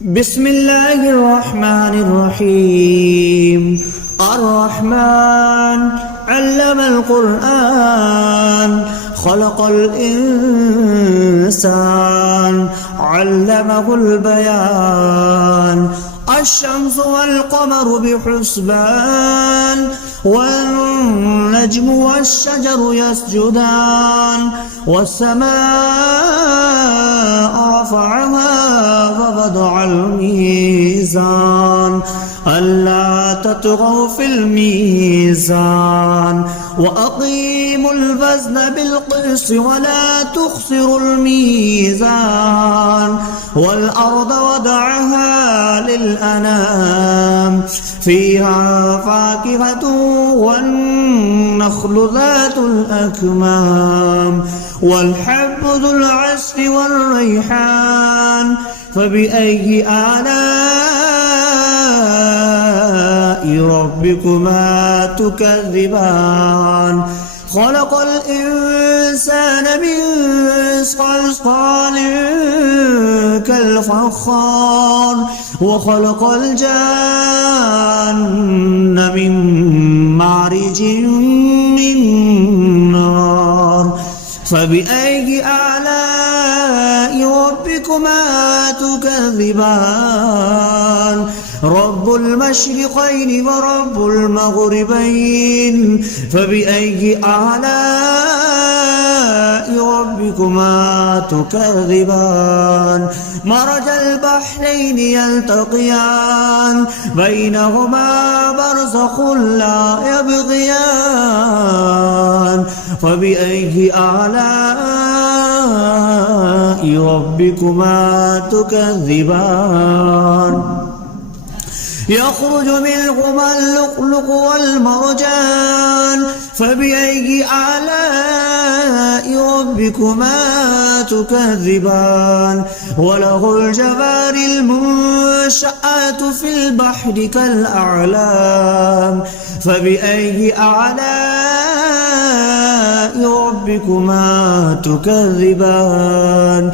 بسم الله الرحمن الرحيم. الرحمن علم القرآن خلق الإنسان علمه البيان. الشمس والقمر بحسبان والنجم والشجر يسجدان والسماء رفعها ووضع الميزان ألا تطغوا في الميزان وأقيموا الوزن بالقسط ولا تخسروا الميزان والأرض وضعها للأنام فيها فاكهة والنخل ذات الأكمام والحب ذو العصف والريحان فبأي آلاء ربكما تكذبان. خلق الإنسان من صلصال كالفخار وخلق الجان من مارج من نار فبأي آلاء ربكما تكذبان. رب المشرقين ورب المغربين فبأي آلاء ربكما تكذبان. مرج البحرين يلتقيان بينهما برزخ لا يبغيان فبأي آلاء ربكما تكذبان. يخرج منهما اللؤلؤ والمرجان فبأي آلاء ربكما تكذبان. وله الجوار المنشآت في البحر كالأعلام فبأي آلاء ربكما تكذبان.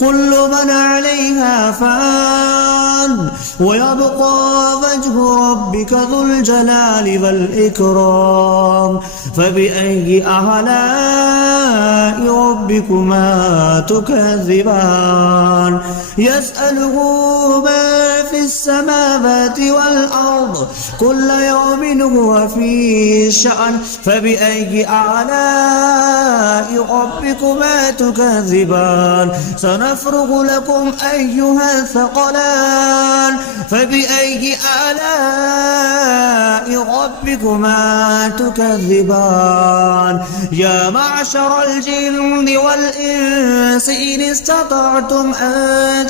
كل من عليها فان ويبقى وجه ربك ذو الجلال والإكرام فبأي آلاء ربكما تكذبان. يسأله ما في السماوات والأرض كل يوم هو في شأن فبأي آلاء ربكما تكذبان. سنفرغ لكم أيها الثقلان فبأي آلاء ربكما تكذبان. يا معشر الجن والإنس إن استطعتم أن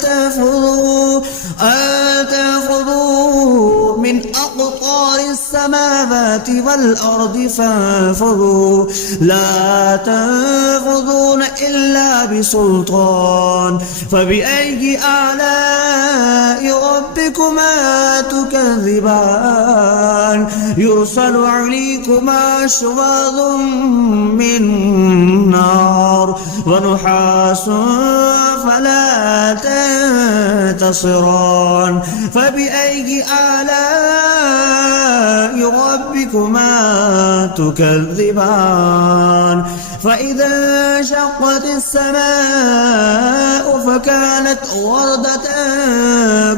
تنفذوا من أقطار السماوات والأرض فانفذوا لا تنفذون إلا بسلطان فبأي آلاء ربكما تكذبان. يرسل عليكما شواظ من نار ونحاس فلا تنتصران فبأي آلاء ربكما تكذبان. فإذا انشقت السماء فكانت وردة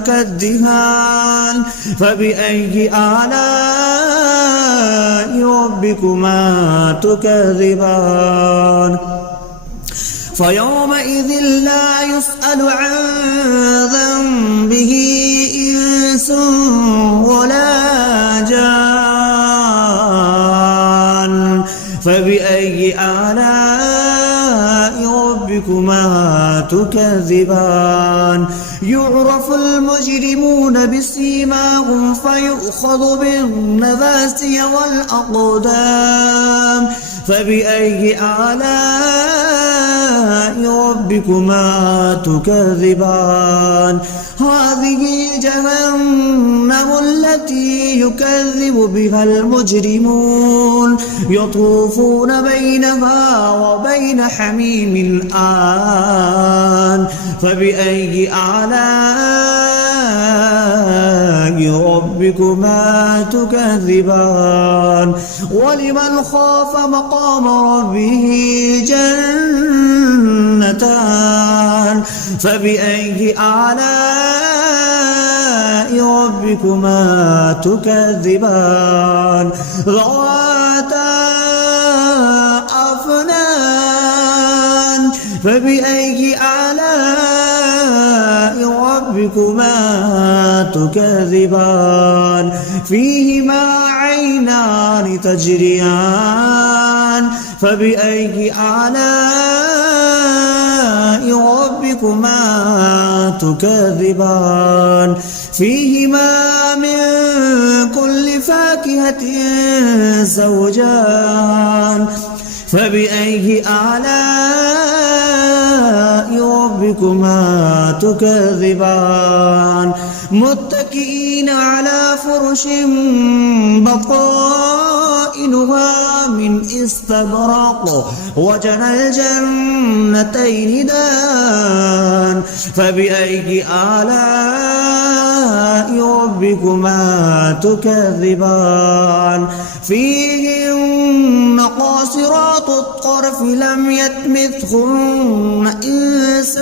كالدهان فبأي آلاء ربكما تكذبان. فيومئذ لا يسأل عن ذنبه إنس ولا جان فبأي آلاء ربكما تكذبان. يعرف المجرمون بسيماهم فيؤخذ بالنواسي والأقدام فبأي آلاء ربكما تكذبان. هذه جهنم التي يكذب بها المجرمون يطوفون بينها وبين حميم آن فبأي آلاء ربكما تكذبان ولمن خاف مقام ربه جنتان فبأي آلاء ربكما تكذبان ذواتا أفنان فبأي آلاء ربكما تكذبان فيهما عينان تجريان فبأي آلاء ربكما تكذبان فيهما من كل فاكهة زوجان فبأي آلاء ربكما تكذبان متكئين على فرش بطائنها من استبرق وجنى الجنتين دان فبأي آلاء ربكما تكذبان فيهن قاصرات الطرف لم يطمثهن إنس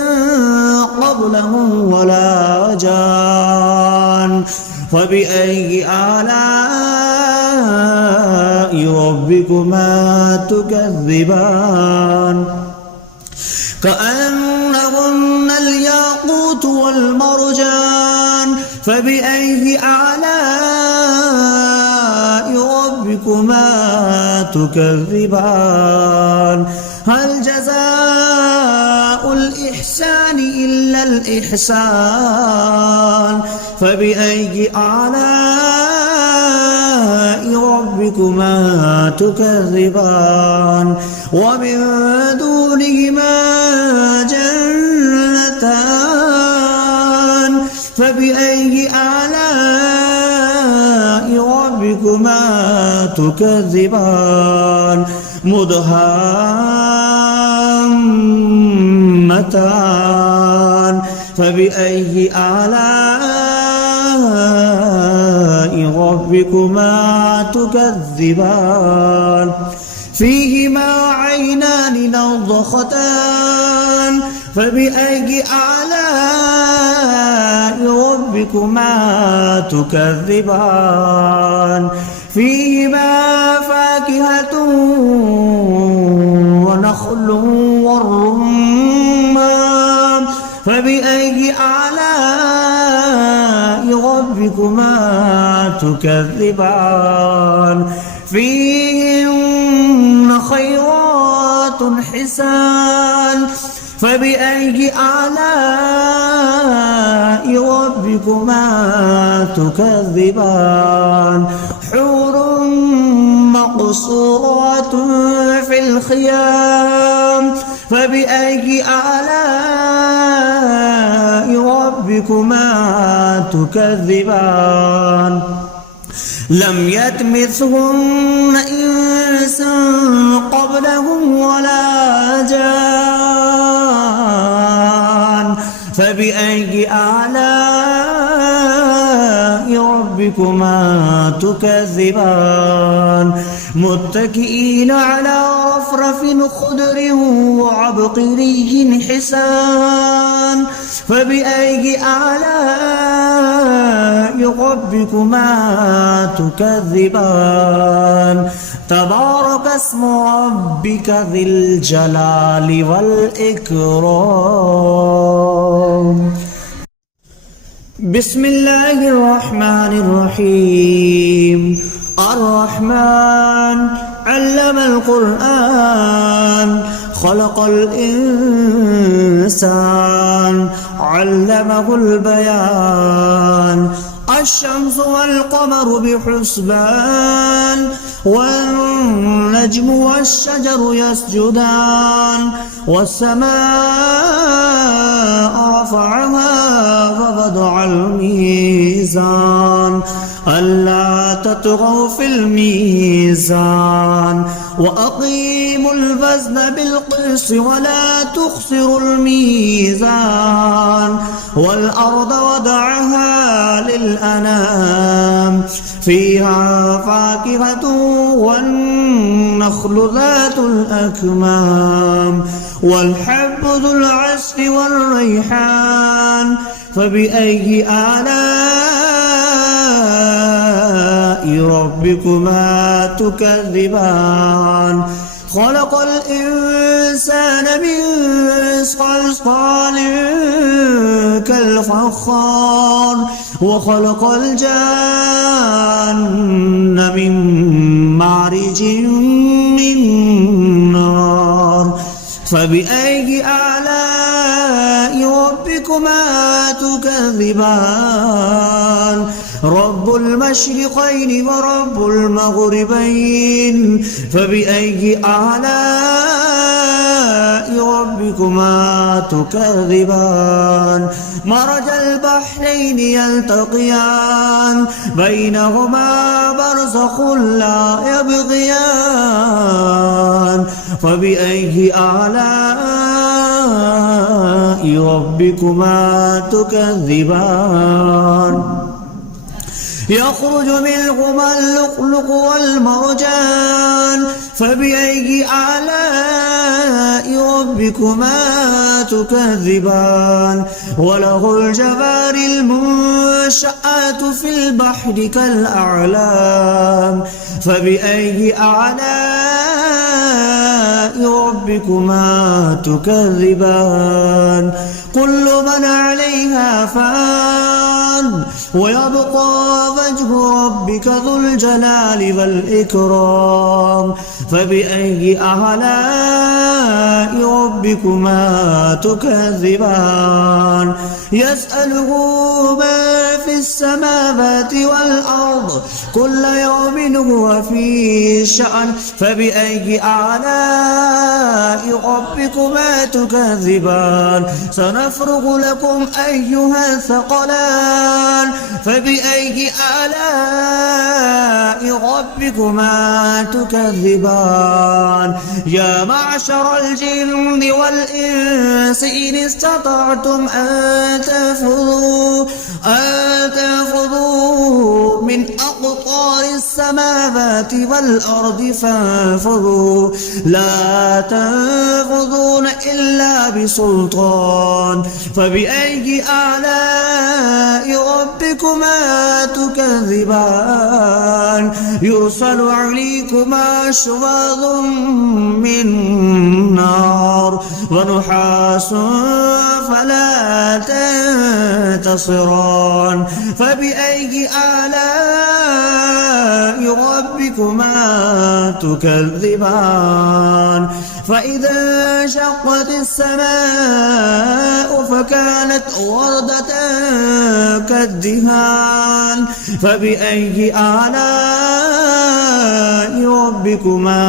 قبلهم ولا جان فبأي آلاء ربكما تكذبان كأنهن الياقوت والمرجان فبأي آلاء ربكما تكذبان هل جزاء الإحسان إلا الإحسان فبأي آلاء ربكما تكذبان ومن دونهما جنتان فبأي آلاء ربكما تكذبان مدهامتان فبأي آلاء ربكما تكذبان فيهما عينان نضختان فبأي آلاء ربكما تكذبان فيهما فاكهة ونخل والرمان فبأي آلاء ربكما تكذبان فيهن خيرات حسان فبأي آلاء ربكما تكذبان حور مقصورات في الخيام فبأي آلاء ربكما تكذبان لم يطمثهن إنس قبلهم ولا جان فبأي آلاء ربكما تكذبان متكئين على رفرف خضر وعبقري حسان فبأي آلاء ربكما تكذبان تبارك اسم ربك ذي الجلال والإكرام بسم الله الرحمن الرحيم الرحمن علم القرآن خلق الإنسان علمه البيان الشمس والقمر بحسبان والنجم والشجر يسجدان والسماء رفعها ووضع الميزان ألا تطغوا في الميزان وأقيموا الوزن بالقسط ولا تخسروا الميزان والأرض وضعها للأنام فيها فاكهة والنخل ذات الأكمام والحب ذو العصف والريحان فبأي آلاء ربكما تكذبان خلق الإنسان من صلصال كالفخار وخلق الجان من مارج من نار فبأي آلاء ربكما تكذبان رب المشرقين ورب المغربين فبأي آلاء ربكما تكذبان مرج البحرين يلتقيان بينهما برزخ لا يبغيان فبأي آلاء ربكما تكذبان يخرج منهما اللؤلؤ والمرجان فبأي آلاء ربكما تكذبان وله الجوار المنشآت في البحر كالأعلام فبأي آلاء ربكما تكذبان كل من عليها فان ويبقى وجه ربك ذو الجلال والإكرام فبأي آلاء ربكما تكذبان يسأله ما في السماوات والأرض كل يوم هو في شأن فبأي آلاء ربكما تكذبان سنفرغ لكم أيها الثقلان فبأي آلاء ربكما تكذبان يا معشر الجن والإنس إن استطعتم أن تنفذوا من أقطار السماوات والأرض فانفذوا لا تنفذون إلا بسلطان فبأي آلاء ربكما تكذبان يرسل عليكما شواظ من نار ونحاس فلا تنتصران فبأي آلاء ربكما تكذبان فإذا انشقت السماء فكانت وردة كالدهان فبأي آلاء ربكما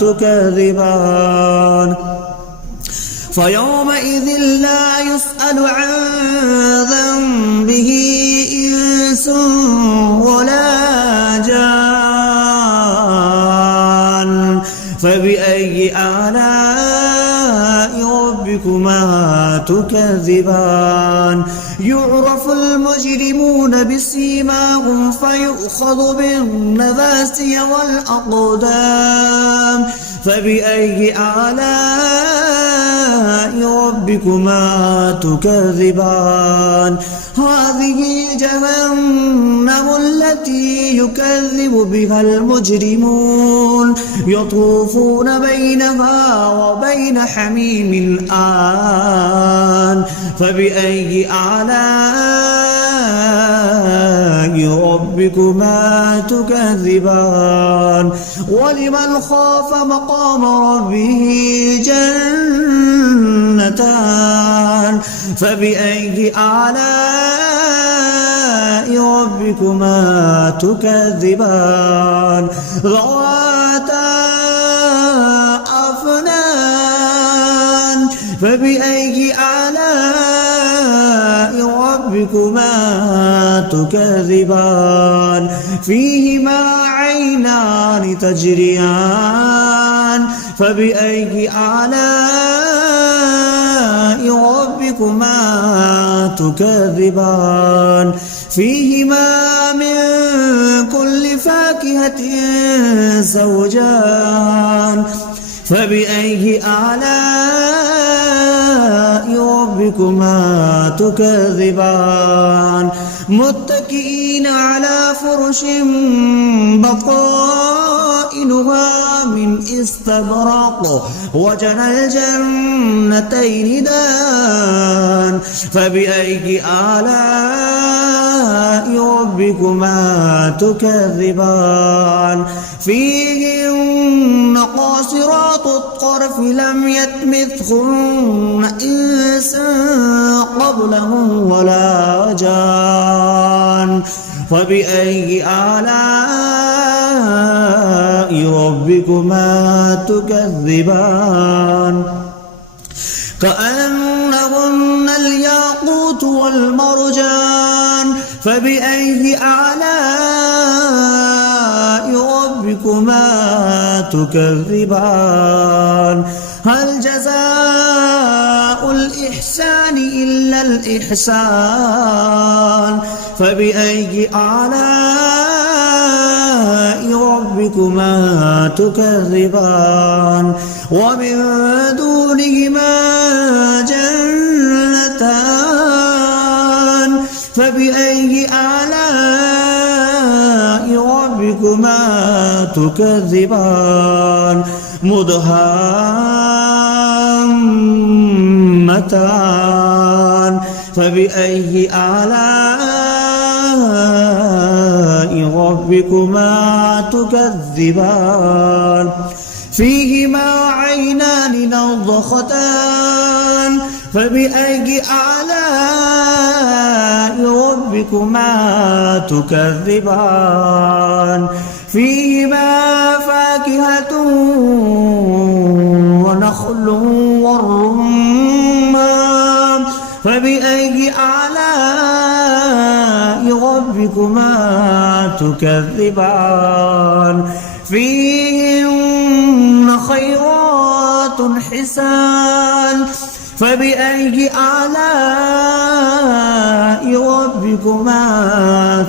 تكذبان فيومئذ لا يسأل عن ذنبه إنس ولا جان فبأي آلاء ربكما تكذبان يعرف المجرمون بسيماهم فيؤخذ بالنواسي والأقدام فبأي آلاء ربكما تكذبان هذه جهنم التي يكذب بها المجرمون يطوفون بينها وبين حميم آن فبأي آلاء ربكما تكذبان ولمن خاف مقام ربه جنتان فبأي آلاء ربكما تكذبان ذواتا أفنان فبأي آلاء ربكما تكذبان فيهما عينان تجريان فبأي آلاء ربكما تكذبان فيهما من كل فاكهة زوجان فبأي آلاء ربكما تكذبان متكئين على فرش بطائنها من استبرق وجنى الجنتين دان فبأي آلاء ربكما تكذبان فيهن قاصرات الطرف لم يطمثهن إنس قبلهم ولا جان فبأي آلاء ربكما تكذبان كأنهن الياقوت والمرجان فبأي آلاء ربكما تكذبان هل جزاء الإحسان إلا الإحسان فبأي آلاء ربكما تكذبان ومن دونهما جنتان فبأي آلاء ربكما تكذبان مدهامتان فبأي آلاء ربكما تكذبان فيهما عينان نضختان فبأي آلاء ربكما تكذبان فيهما فاكهة ونخل والرمان فبأي آلاء ربكما تكذبان فيهن خيرات حسان فبأي آلاء ربكما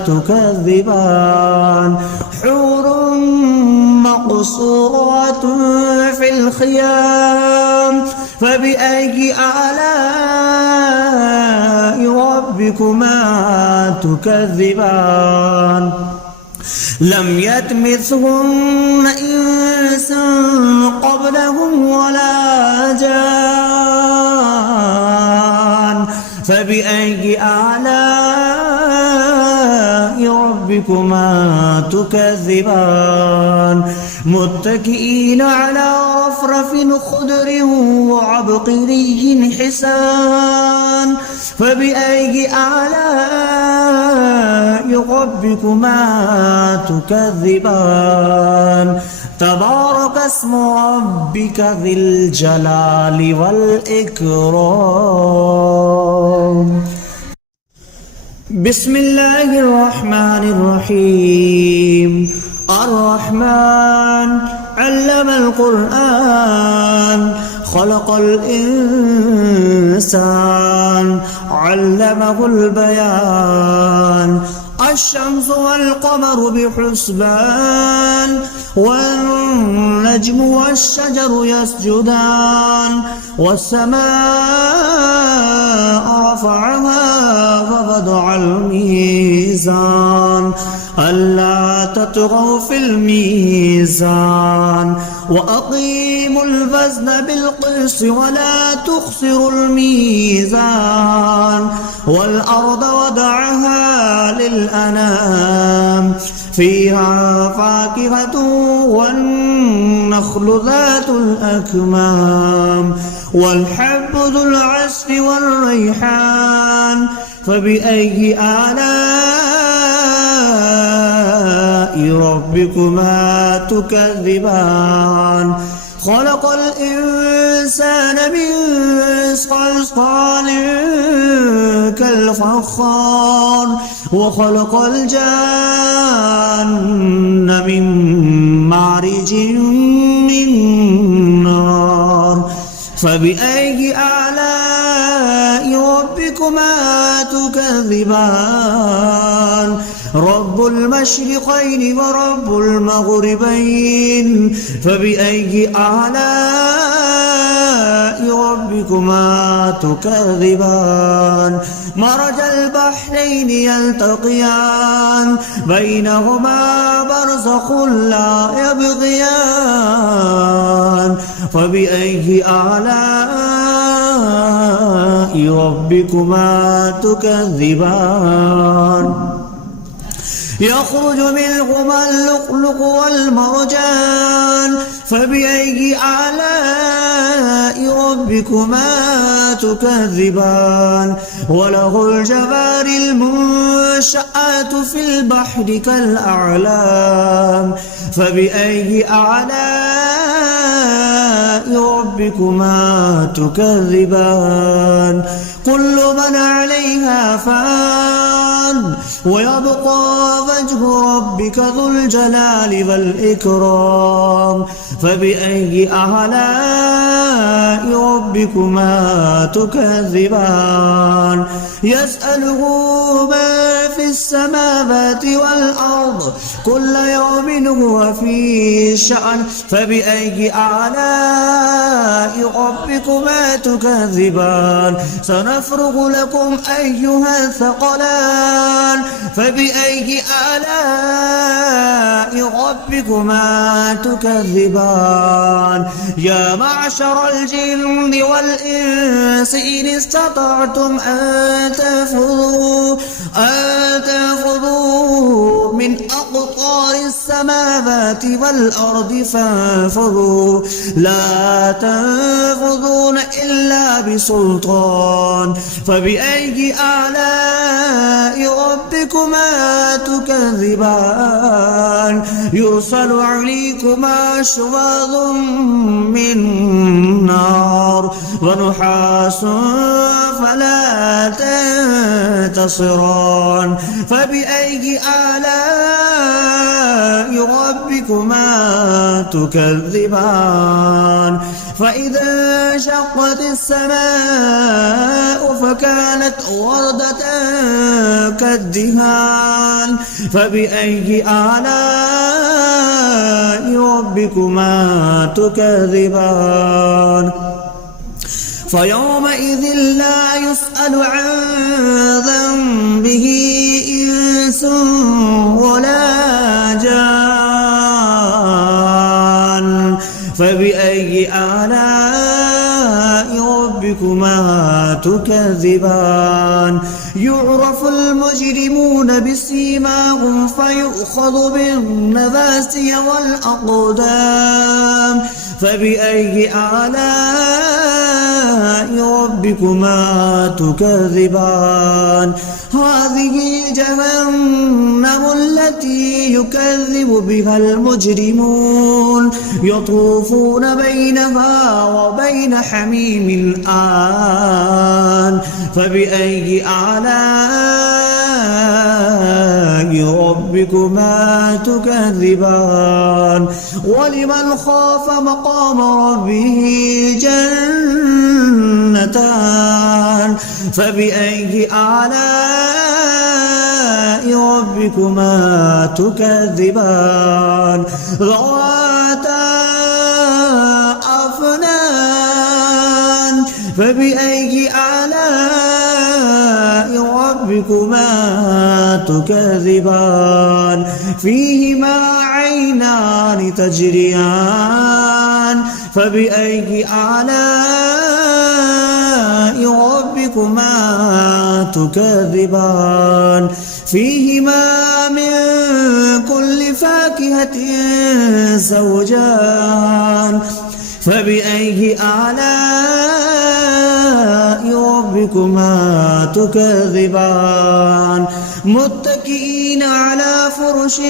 تكذبان حور مقصورات في الخيام فبأي آلاء ربكما تكذبان لم يطمثهن إنس قبلهم ولا جان فبأي آلاء ربكما تكذبان متكئين على رفرف خضر وعبقري حسان فبأي آلاء ربكما تكذبان تبارك اسم ربك ذي الجلال والإكرام بسم الله الرحمن الرحيم الرحمن علم القرآن خلق الإنسان علمه البيان الشمس والقمر بحسبان والنجم والشجر يسجدان والسماء رفعها ووضع الميزان ألا تطغوا في الميزان وأقيموا الوزن بالقسط ولا تخسروا الميزان والأرض وضعها للأنام فيها فاكهة والنخل ذات الأكمام والحب ذو العصف والريحان فبأي آلاء ربكما تكذبان خلق الإنسان من صلصال كالفخار وخلق الجان من مارج من نار فبأي آلاء ربكما تكذبان رب المشرقين ورب المغربين فبأي آلاء ربكما تكذبان مرج البحرين يلتقيان بينهما برزخ لا يبغيان فبأي آلاء ربكما تكذبان يخرج منهما اللؤلؤ والمرجان فبأي آلاء ربكما تكذبان وله الجوار المنشآت في البحر كالأعلام فبأي آلاء ربكما تكذبان كل من عليها فان ويبقى وجه ربك ذو الجلال والإكرام فبأي آلاء ربكما تكذبان يسأله ما في السماوات والأرض كل يوم هو في شأن فبأي آلاء ربكما تكذبان سنفرغ لكم أيها الثقلان فبأي آلاء ربكما تكذبان يا معشر الجن والإنس إن استطعتم أن تنفذوا من أقطار السماوات والأرض فانفذوا لا تنفذون إلا بسلطان فبأي آلاء ربكما تكذبان يرسل عليكما شواظ من نار ونحاس فلا تنتصران فبأي آلاء ربكما تكذبان فإذا انشقت السماء فكانت وردة كالدهان فبأي آلاء ربكما تكذبان فيومئذ لا يسأل عن ذنبه إنس ولا جان فبأي آلاء ربكما تكذبان يعرف المجرمون بسيماهم فيؤخذ بالنواسي والأقدام فبأي آلاء ربكما تكذبان هذه جهنم التي يكذب بها المجرمون يطوفون بينها وبين حميم آن فبأي آلاء ربكما تكذبان ولمن خاف مقام ربه جنتان فبأي آلاء ربكما تكذبان ذواتا أفنان فبأي آلاء ربكما تكذبان فيهما عينان تجريان فبأي آلاء ربكما تكذبان فيهما من كل فاكهة زوجان فبأي آلاء ربكما تكذبان متكئين على فرش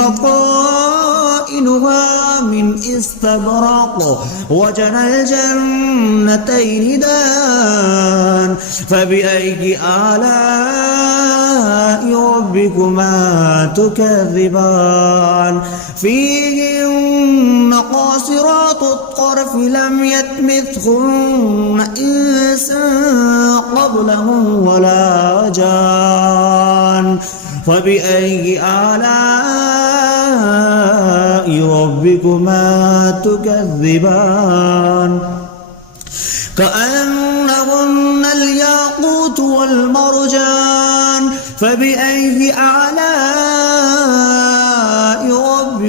بطائنها من استبرق وجنى الجنتين دان فبأي آلاء ربكما تكذبان فيهن قاصرات الطرف لم يطمثهن إنس قبلهم ولا جان فبأي آلاء ربكما تكذبان كأنهن الياقوت والمرجان فبأي آلاء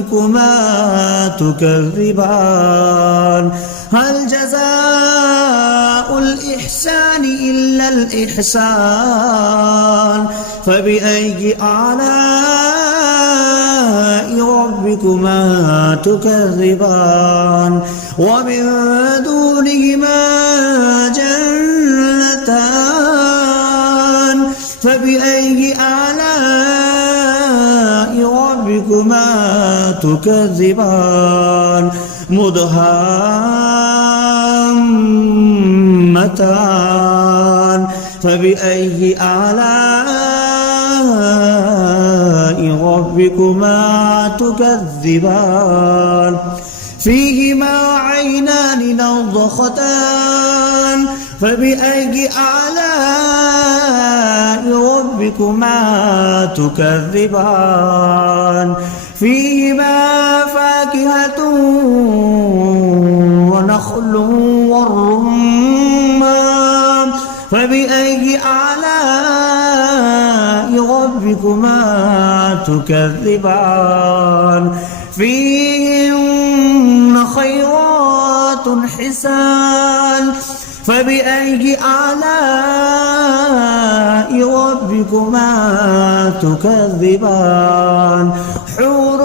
ربكما تكذبان هل جزاء الإحسان إلا الإحسان فبأي آلاء ربكما تكذبان ومن دونهما جنتان فبأي آلاء ربكما تكذبان مدهامتان فبأي آلاء ربكما تكذبان فيهما عينان نضختان فبأي آلاء ربكما تكذبان فيهما فاكهة ونخل والرمان فبأي آلاء ربكما تكذبان فيهن خيرات حسان فبأي آلاء ربكما تكذبان حور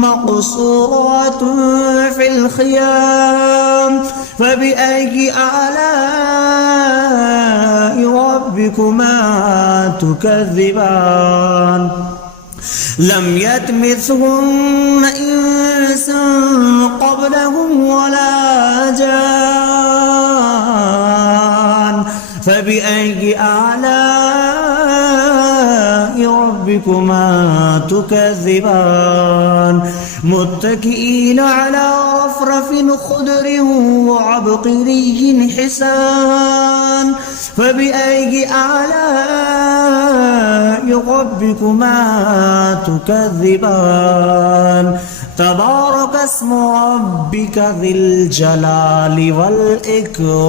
مقصورات في الخيام فبأي آلاء ربكما تكذبان لم يطمثهن إنس قبلهم ولا جان فبأي آلاء ربكما تكذبان متكئين على رفرف خضر وعبقري حسان فبأي آلاء ربكما تكذبان تبارك اسم ربك ذي الجلال والإكرام